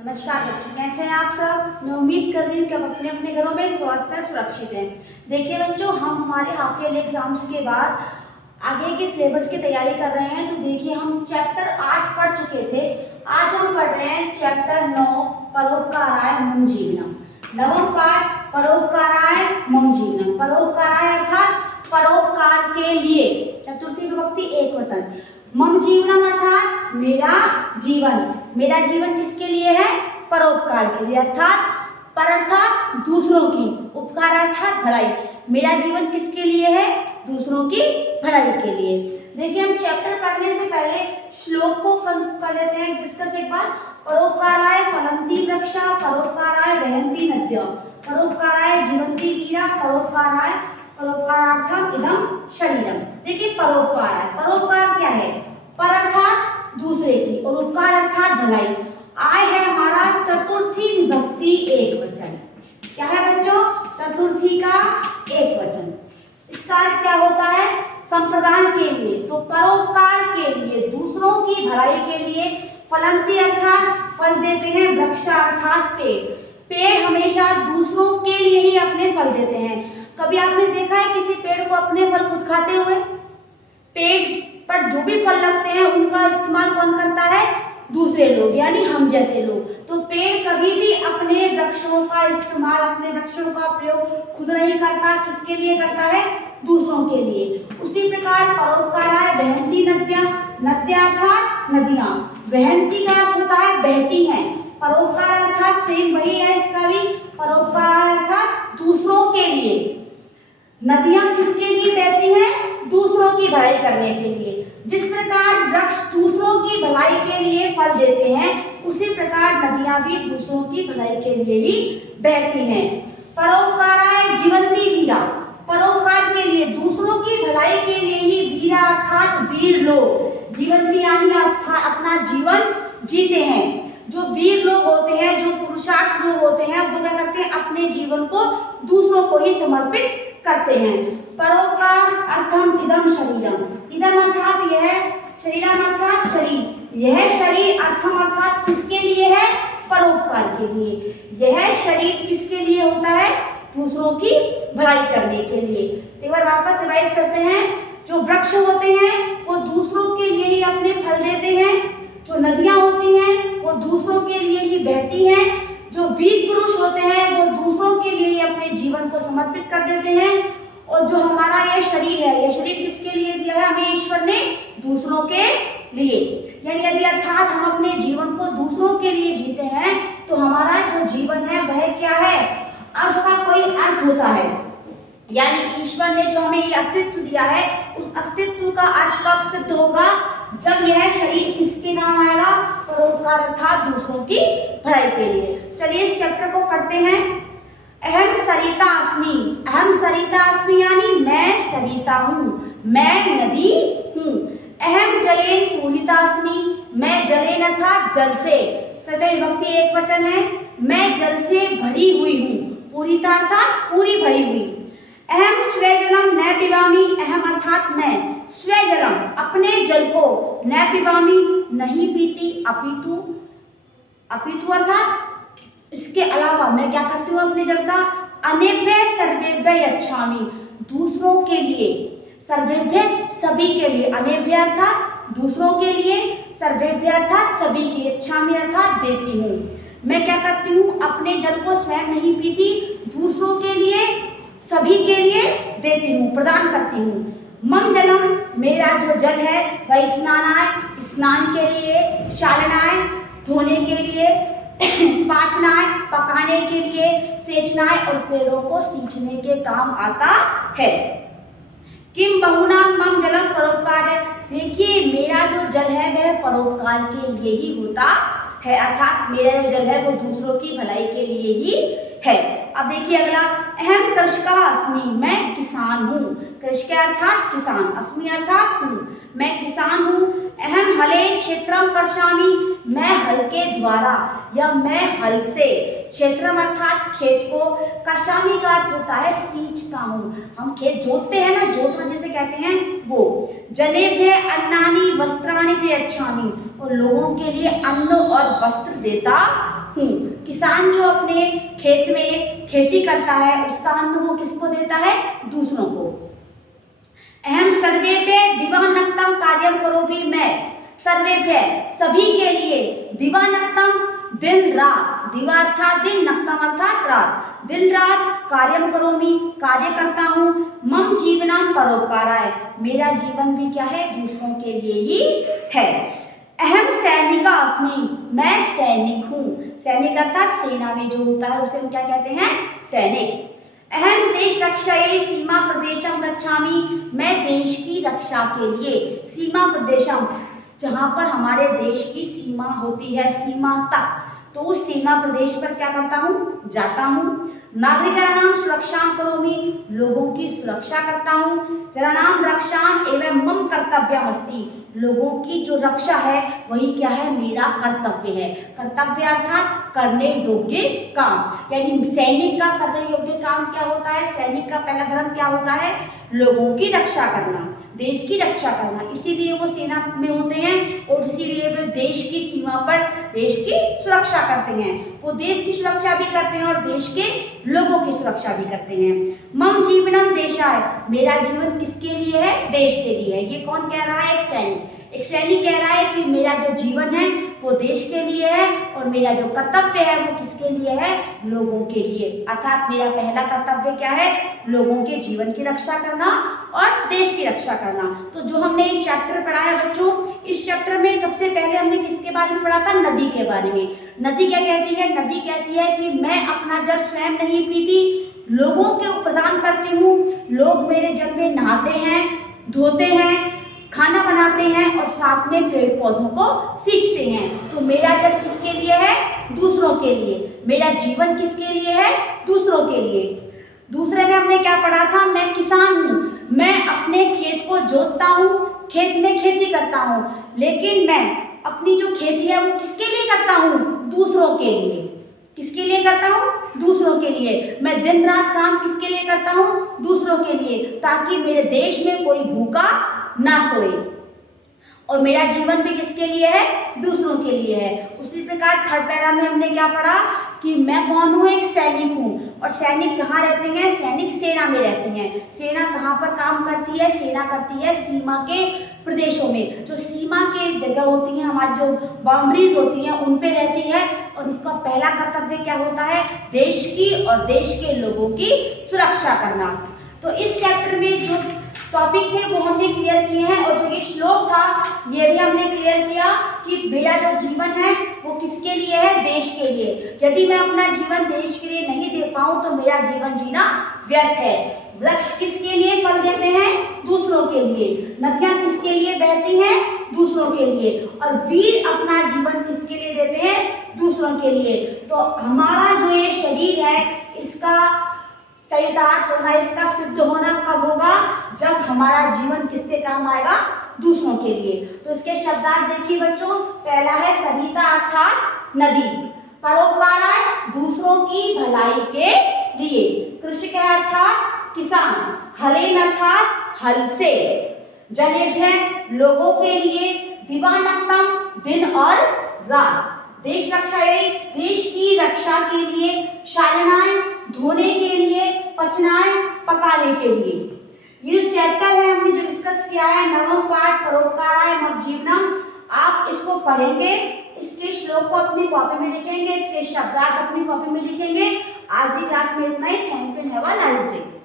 नमस्कार बच्चों, कैसे हैं आप सब। मैं उम्मीद कर रही हूँ कि आप अपने अपने घरों में स्वस्थ हैं, सुरक्षित हैं। देखिए बच्चों, हम हमारे हाफ ईयरली एग्जाम्स के बाद आगे के सिलेबस की तैयारी कर रहे हैं। तो देखिए, हम चैप्टर 8 पढ़ चुके थे। आज हम पढ़ रहे हैं चैप्टर 9 परोपकाराय मम जीवनम। नवम पाठ परोपकाराय मम जीवनम। परोपकाराय अर्थात परोपकार के लिए, चतुर्थी विभक्ति एकवचन। मम जीवनम अर्थात मेरा जीवन। मेरा जीवन किसके लिए है? परोपकार के लिए, अर्थात पर अर्थात दूसरों की, उपकार अर्थात भलाई। मेरा जीवन किसके लिए है? दूसरों की भलाई के लिए। देखिए, हम चैप्टर पढ़ने से पहले श्लोक को कर लेते हैं डिस्कस एक बार। परोपकाराय फलन्ति वृक्षा, परोपकाराय वहन्ति नद्यः, परोपकाराय जीवन्ति वीरा, परोपकाराय परोपकारार्थम इदं शरीरम। देखिए, परोपकार है। परोपकार क्या है? पर अर्थात दूसरे की और उपकार अर्थात भलाई। आय है हमारा चतुर्थी विभक्ति एकवचन। क्या है बच्चों? चतुर्थी का एकवचन। इसका अर्थ क्या होता है? संप्रदान के लिए, तो परोपकार के लिए, दूसरों की भलाई के लिए। फलन्ति अर्थात फल देते हैं, वृक्षा अर्थात पेड़। पेड़ हमेशा दूसरों के लिए ही अपने फल देते हैं। कभी आपने देखा है किसी पेड़ को अपने फल खुद खाते हुए? पेड़ पर जो भी फल लगते हैं उनका इस्तेमाल कौन करता है? दूसरे लोग, यानी हम जैसे लोग। तो पेड़ कभी भी अपने वृक्षों का इस्तेमाल, अपने वृक्षों का प्रयोग खुद नहीं करता। किसके लिए करता है? दूसरों के लिए। उसी प्रकार परोपकाराय वहन्ति नद्यः, नद्यः अर्थात नदियां। वहन्ति का अर्थ होता है बहती हैं। परोपकार अर्थात सेम वही है इसका भी। परोपकार अर्थात दूसरों के लिए। नदियां किसके लिए बहती हैं? दूसरों की भलाई करने के लिए। जिस प्रकार वृक्ष दूसरों की भलाई के लिए फल देते हैं, उसी प्रकार नदियां भी दूसरों की भलाई के लिए ही बहती हैं। परोपकाराय जीवन्ति वीरा, परोपकार के लिए, दूसरों की भलाई के लिए ही वीरा अर्थात वीर लोग। जीवन्ति यानी अपना जीवन जीते हैं। जो वीर लोग होते हैं, जो पुरुषार्थ लोग होते हैं, वो क्या करते हैं? अपने जीवन को दूसरों को ही समर्पित करते हैं। परोपकार अर्थम इदम शरीरम। इदम अर्थात यह, शरीरम अर्थात शरीर। यह शरीर अर्थम अर्थात किसके लिए है? परोपकार के लिए। यह शरीर किसके लिए होता है? दूसरों की भलाई करने के लिए। एक बार वापस रिवाइज करते हैं। जो वृक्ष होते हैं वो दूसरों के लिए ही अपने फल देते हैं। जो नदियां होती हैं वो दूसरों के लिए ही बहती हैं। जो वीर पुरुष होते हैं वो दूसरों के लिए ही अपने जीवन को समर्पित कर देते हैं। और जो हमारा यह शरीर है, यह शरीर किसके लिए दिया है हमें ईश्वर ने? दूसरों के लिए। यानी यदि अर्थात हम अपने जीवन को दूसरों के लिए जीते हैं तो हमारा जो जीवन है वह क्या है? उसका कोई अर्थ होता है। यानी ईश्वर ने जो हमें ये अस्तित्व दिया है, उस अस्तित्व का अर्थ कब सिद्ध होगा? जब यह शरीर किसके नाम आएगा? परोपकार अर्थात दूसरों की भलाई के लिए। चलिए इस चैप्टर को पढ़ते हैं। अहम सरिता अस्मि। अहम सरिता अस्मि यानी मैं सरिता हूँ, मैं नदी हूँ। अहम जलेन पूरिता अस्मि, मैं जलेन अर्थात जल से। तृतीय विभक्ति एकवचन है। मैं जल से भरी हुई हूँ। पूरिता अर्थात पूरी भरी हुई। अहम स्वजलम न पिबामि। अहम अर्थात मैं, स्वजलम अपने जल को, न पिबामि नहीं पीती, अपितु, अपितु अर्थात इसके अलावा मैं क्या करती हूँ अपने जल का? अन्येभ्य सर्वेभ्य यच्छामि, दूसरों के लिए। सर्वेभ्य सभी के लिए, अन्येभ्य अर्थात दूसरों के लिए, सर्वेभ्य अर्थात सभी के, यच्छामि अर्थात देती हूँ। मैं क्या करती हूँ? अपने जल को स्वयं नहीं पीती, दूसरों के लिए, सभी के लिए देती हूँ, प्रदान करती हूँ। मम जलम, मेरा जो जल है वह स्नानाय, स्नान के लिए, शालनाय धोने के लिए, पाचनाय पकाने के लिए, सेचनाय और पेड़ों को सींचने के काम आता है। किम बहुना मम जलम परोपकार है। देखिए, मेरा जो जल है वह परोपकार के लिए ही होता है, अर्थात मेरा जो जल है वो दूसरों की भलाई के लिए ही है। अब देखिए अगला, अहम कृषका अस्मि, मैं किसान हूँ। कृषक अर्थात किसान, अस्मि अर्थात हूँ, मैं किसान हूँ। अहम हले क्षेत्रम कर्षामि, मैं हल के द्वारा या मैं हल से, क्षेत्रम अर्थात खेत को, कर्षामि का अर्थ होता है सींचता हूँ। हम खेत जोतते हैं ना, जोतना जिसे कहते हैं वो। जनेभ्य अन्नानि वस्त्राणि च यच्छामि, और लोगों के लिए अन्न और वस्त्र देता किसान जो अपने खेत में खेती करता है उसका अन्न वो किसको देता है? दूसरों को। अहम सर्वेभ्य दिवानक्तम कार्यम करोमि मैं। सर्वेभ्य सभी के लिए, दिवानक्तम दिन रात, दिवा अर्थात दिन, नक्तम अर्थात रात, दिन रात कार्यम करोमि कार्य करता हूँ, मम जीवनम परोपकाराय मेरा जीवन भी क्या है? दूसरों के लिए ही है। अहम सैनिका अस्मि मैं सैनिक हूँ। सैनिक अर्थात सेना में जो होता है उसे हम क्या कहते हैं? सैनिक। अहम देश रक्षायै सीमा प्रदेशम गच्छामि मैं देश की रक्षा के लिए, सीमा प्रदेशम जहाँ पर हमारे देश की सीमा होती है, सीमा तक, तो उस सीमा प्रदेश पर क्या करता हूँ? जाता हूँ। नागरिकाणां सुरक्षां करोमि लोगों की सुरक्षा करता हूँ। जनानां रक्षां एवं मम कर्तव्यमस्ति लोगों की जो रक्षा है वही क्या है? मेरा कर्तव्य है। कर्तव्य अर्थात करने योग्य काम, यानी सैनिक का करने योग्य काम क्या होता है? सैनिक का पहला धर्म क्या होता है? लोगों की रक्षा करना, देश की रक्षा करना। इसीलिए वो सेना में होते हैं और इसीलिए वे देश की सीमा पर देश की सुरक्षा करते हैं। वो देश की सुरक्षा भी करते हैं और देश के लोगों की सुरक्षा भी करते हैं। मम जीवनम देशाय मेरा जीवन किसके लिए है? देश के लिए है। ये कौन कह रहा है? एक सैनिक। एक सैनिक कह रहा है कि मेरा जो जीवन है वो देश के लिए है और मेरा जो कर्तव्य है वो किसके लिए है? लोगों के लिए। अर्थात मेरा पहला कर्तव्य क्या है? लोगों के जीवन की रक्षा करना और देश की रक्षा करना। तो जो हमने ये चैप्टर पढ़ा है बच्चों, इस चैप्टर में सबसे पहले हमने किसके बारे में पढ़ा था? नदी के बारे में। नदी क्या कहती है? नदी कहती है कि मैं अपना जल स्वयं नहीं पीती, लोगों को प्रदान करती हूँ। लोग मेरे जल में नहाते हैं, धोते हैं, खाना बनाते हैं और साथ में पेड़ पौधों को सींचते हैं। तो मेरा जल किसके लिए है? दूसरों के लिए। मेरा जीवन किसके लिए है? दूसरों के लिए। दूसरे में हमने क्या पढ़ा था? मैं किसान हूँ, मैं अपने खेत को जोतता हूँ, खेत में खेती करता हूँ, लेकिन मैं अपनी जो खेती है वो किसके लिए करता हूँ? दूसरों के लिए। किसके लिए करता हूँ? दूसरों के लिए। मैं दिन रात काम किसके लिए करता हूँ? दूसरों के लिए, ताकि मेरे देश में कोई भूखा ना सोए। और मेरा जीवन भी किसके लिए है? दूसरों के लिए है। उसी प्रकार थर्ड पैरा में हमने क्या पढ़ा कि मैं कौन हूँ? एक सैनिक हूँ। और सैनिक कहाँ रहते हैं? सैनिक सेना में रहते हैं। सेना कहाँ पर काम करती है? सेना करती है सीमा के प्रदेशों में। जो सीमा के जगह होती है, हमारी जो बाउंड्रीज होती हैं उन पे रहती है। और इसका पहला कर्तव्य क्या होता है? देश की और देश के लोगों की सुरक्षा करना। तो इस चैप्टर में जो टॉपिक थे वो हमने क्लियर किए हैं और जो ये श्लोक था ये भी हमने क्लियर किया कि मेरा जो जीवन है वो किसके लिए है? देश के लिए। यदि मैं अपना जीवन देश के लिए नहीं दे पाऊं तो मेरा जीवन जीना व्यर्थ है। वृक्ष किसके लिए फल देते हैं? दूसरों के लिए। नदियां किसके लिए बहती हैं? दूसरों के लिए। और वीर अपना जीवन किसके लिए देते हैं? दूसरों के लिए। तो हमारा जो ये शरीर है इसका चरितार्थ होना, इसका सिद्ध होना कब होगा? जब हमारा जीवन किसके काम आएगा? दूसरों के लिए। तो इसके शब्दार्थ देखिए बच्चों। पहला है सरिता अर्थात नदी, परोपकाराय दूसरों की भलाई के लिए, कृषक अर्थात किसान, हलेन अर्थात हल से, जनेभ्य लोगों के लिए, दिवानक्तम दिन और रात, देश रक्षायै देश की रक्षा के लिए, शालनाय धोने के लिए, पचनाय पकाने के लिए। ये जो चैप्टर है हमने जो डिस्कस किया है नवम पाठ परोपकाराय मम जीवनम, आप इसको पढ़ेंगे, इसके श्लोक को अपनी कॉपी में लिखेंगे, इसके शब्दार्थ अपनी कॉपी में लिखेंगे। आज की क्लास में इतना ही। Thank you and have a nice day.